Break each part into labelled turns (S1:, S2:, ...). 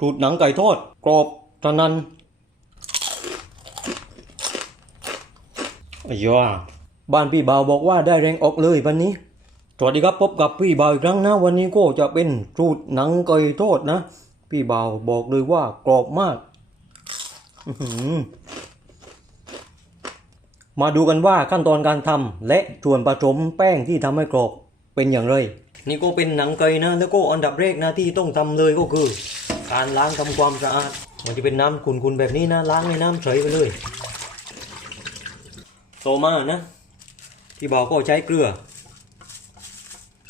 S1: ตูดหนังไก่ทอด กรอบตะนันอยาบ้านพี่บ่าวบอกว่าได้แรงออกเลยวันนี้ สวัสดีครับพบกับพี่บ่าวอีกครั้งนะ วันนี้ก็จะเป็นสูตรหนังไก่ทอดนะ พี่บ่าวบอกเลยว่ากรอบมาก มาดูกันว่าขั้นตอนการทำและส่วนผสมแป้งที่ทำให้กรอบเป็นอย่างไร นี่ก็เป็นหนังไก่นะ แล้วก็อันดับแรกนะที่ต้องทำเลยก็คือ การล้างทำความสะอาด มันจะเป็นน้ำขุ่นๆแบบนี้นะล้างในน้ำใสไปเลยต่อมานะ ที่บอกก็ใช้เกลือ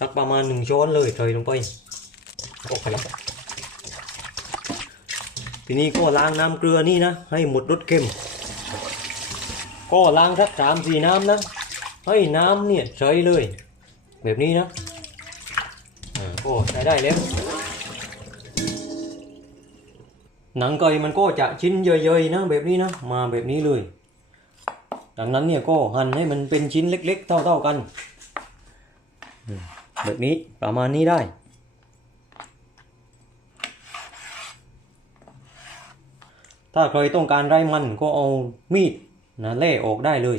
S1: สักประมาณหนึ่งช้อนเลยใส่ลงไปโอเคทีนี้ก็ล้างน้ำเกลือนี่นะ ให้หมดรสเค็ม ก็ล้างสักสามสี่น้ำนะ ให้น้ำเนี่ยใสเลย แบบนี้นะอ่าก็ใช้ได้แล้ว หนังไก่มันก็จะชิ้นเยยๆนะแบบนี้นะมาแบบนี้เลย ดังนั้นเนี่ยก็หั่นให้มันเป็นชิ้นเล็ก ๆ เท่า ๆกัน แบบนี้ประมาณนี้ได้ถ้าใครต้องการไร้มันก็เอามีดนะเล่ออกได้เลย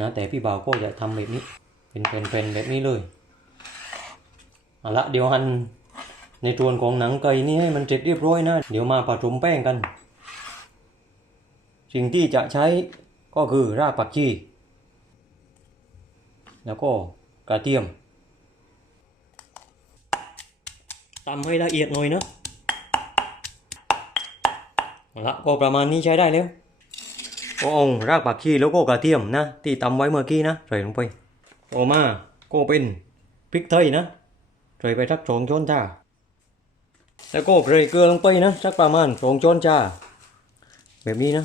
S1: นะแต่พี่บ่าวก็จะทำแบบนี้ เป็นเป็นๆแบบนี้เลยเอาละเดี๋ยวหั่น ในส่วนของหนังไก่นี่ให้มันเสร็จเรียบร้อยนะ เดี๋ยวมาผสมแป้งกัน สิ่งที่จะใช้ก็คือรากผักชี แล้วก็กระเทียมตำให้ละเอียดหน่อยนะเอาละก็ประมาณนี้ใช้ได้แล้วก็เอารากผักชีแล้วก็กระเทียมนะ ที่ตำไว้เมื่อกี้นะใส่ลงไปต่อมาก็เป็นพริกไทยนะใส่ไปสักสองช้อนชา แล้วก็ใส่เกลือลงไปนะสักประมาณสองช้อนชาแบบนี้นะ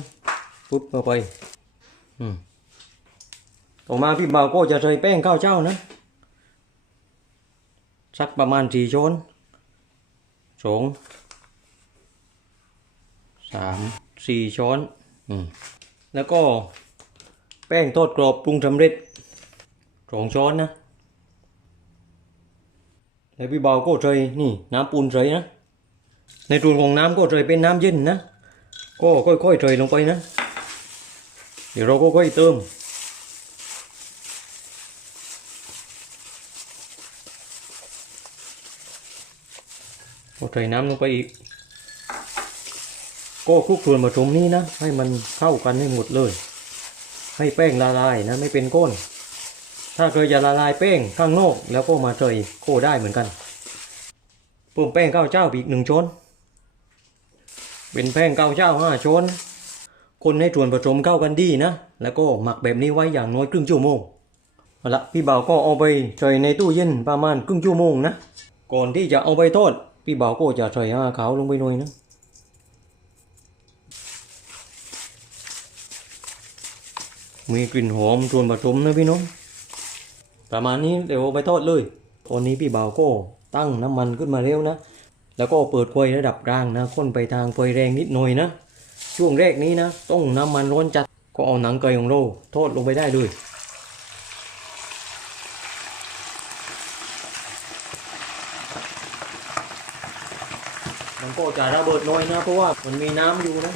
S1: ปุ๊บเข้าไปอืมต่อมาพี่บ่าวก็จะใส่แป้งข้าวเจ้านะสักประมาณสี่ช้อนสองสามสี่ช้อนอืมแล้วก็แป้งทอดกรอบปรุงสำเร็จสองช้อนนะแล้วพี่เบาก็ใส่นี่น้ำปูนใส่นะ ในส่วนของน้ำก็ใส่เป็นน้ำเย็นนะ ก็ค่อยๆใส่ลงไปนะ เดี๋ยวเราก็ค่อยเติม ก็ใส่น้ำลงไปอีก ก็คลุกส่วนผสมนี้นะ ให้มันเข้ากันให้หมดเลย ให้แป้งละลายนะไม่เป็นก้น ถ้าเคยจะละลายแป้งข้างนอกแล้วก็มาใส่โคได้เหมือนกัน เพิ่มแป้งข้าวเจ้าอีกหนึ่งช้อนเป็นแป้งข้าวเจ้าห้าช้อนคนให้ส่วนผสมเข้ากันดีนะ แล้วก็หมักแบบนี้ไว้อย่างน้อยครึ่งชั่วโมงเอาละพี่บ่าวก็เอาไปใส่ในตู้เย็นประมาณครึ่งชั่วโมงนะ ก่อนที่จะเอาไปทอดพี่บ่าวก็จะใส่อาขาวลงไปหน่อยนะมีกลิ่นหอมส่วนผสมนะพี่น้องประมาณนี้เดี๋ยวไปทอดเลยตอนนี้พี่บ่าวก็ ตั้งน้ำมันขึ้นมาแล้วนะ แล้วก็เปิดไฟระดับกลางนะค้นไปทางไฟแรงนิดหน่อยนะ ช่วงแรกนี้นะ ต้องน้ำมันร้อนจัดก็เอาหนังไก่ของเราทอดลงไปได้เลยมันก็จะระเบิดน้อยนะ เพราะว่ามันมีน้ำอยู่นะ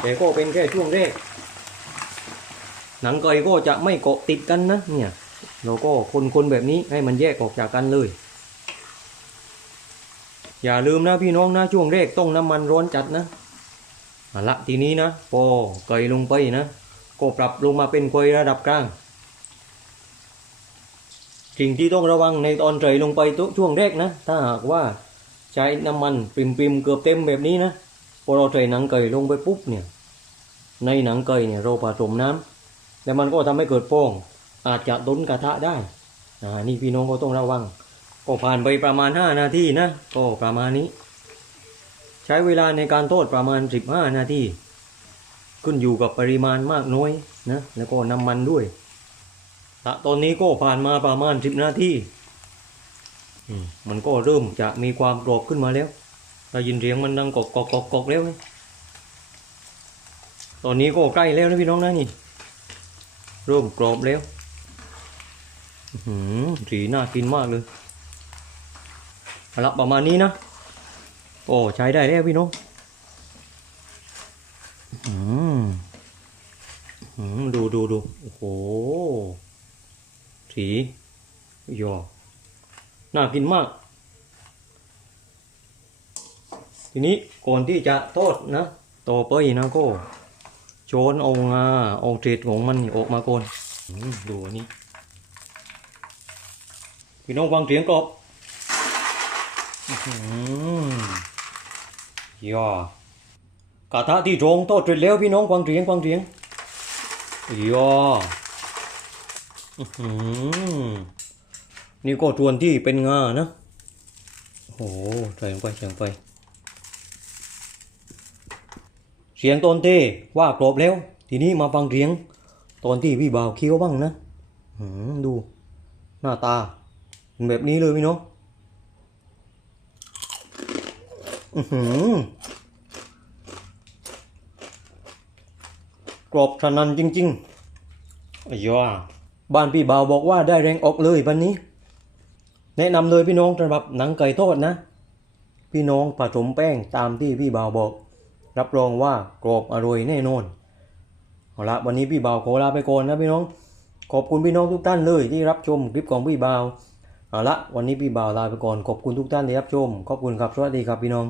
S1: แต่ก็เป็นแค่ช่วงแรก หนังไก่ก็จะไม่เกาะติดกันนะเนี่ยเราก็คนๆแบบนี้ให้มันแยกออกจากกันเลย อย่าลืมนะพี่น้องนะช่วงแรกต้องน้ำมันร้อนจัดนะเอาละทีนี้นะพอไก่ลงไปนะ ก็ปรับลงมาเป็นไฟระดับกลาง สิ่งที่ต้องระวังในตอนใส่ลงไปช่วงแรกนะ ถ้าหากว่าใช้น้ำมันปริมๆเกือบเต็มแบบนี้นะพอเราใส่หนังไก่ลงไปปุ๊บเนี่ย ในหนังไก่เนี่ยเราผสมน้ำแล้วมันก็ทำให้เกิดฟองอาจจะต้นกระทะได้อ่านี่พี่น้องก็ต้องระวัง ก็ผ่านไปประมาณ 5 นาทีนะ ก็ประมาณนี้ ใช้เวลาในการทอดประมาณ 15 นาทีขึ้นอยู่กับปริมาณมากน้อยนะแล้วก็น้ำมันด้วยละตอนนี้ก็ผ่านมาประมาณ 10 นาทีมันก็เริ่มจะมีความกรอบขึ้นมาแล้วได้ยินเสียงมันดังกอกกอกกอกกอกแล้วนะตอนนี้ก็ใกล้แล้วนะพี่น้องนะนี่เริ่มกรอบแล้วสีน่ากินมากเลย ละประมาณนี้นะ โอ้ใช้ได้แล้วพี่น้องอืมดูดูดูโอ้โห สียอน่ากินมาก ทีนี้ก่อนที่จะทอดนะต่อไปนะก็โจนเอางาเอาเกล็ดของมันออกมาก่อนอดูอันนี้พี่น้องฟังเสียงกรอบ ยอกระทะที่โรงทอดเสร็จแล้วพี่น้องฟังเสียงฟังเสียงยออื้อหือนี่ก็ส่วนที่เป็นงานะ โอ้โหใส่ลงไปใส่ลงไป เสียงตอนเต้ว่ากรอบแล้ว ทีนี้มาฟังเสียง ตอนที่พี่บ่าวเคี้ยวบ้างนะหืมดู หน้าตาเป็นแบบนี้เลยพี่น้อง อือหือกรอบสนันจริงๆอ้ยาบ้านพี่บ่าวบอกว่าได้แรงออกเลยวันนี้ แนะนำเลยพี่น้องสำหรับหนังไก่ทอดนะ พี่น้องผสมแป้งตามที่พี่บ่าวบอก รับรองว่ากรอบอร่อยแน่นอนเอาละวันนี้พี่บ่าวขอลาไปก่อนนะพี่น้อง ขอบคุณพี่น้องทุกท่านเลยที่รับชมคลิปของพี่บ่าวเอาละวันนี้พี่บ่าวลาไปก่อนขอบคุณทุกท่านที่รับชมขอบคุณครับสวัสดีครับพี่น้อง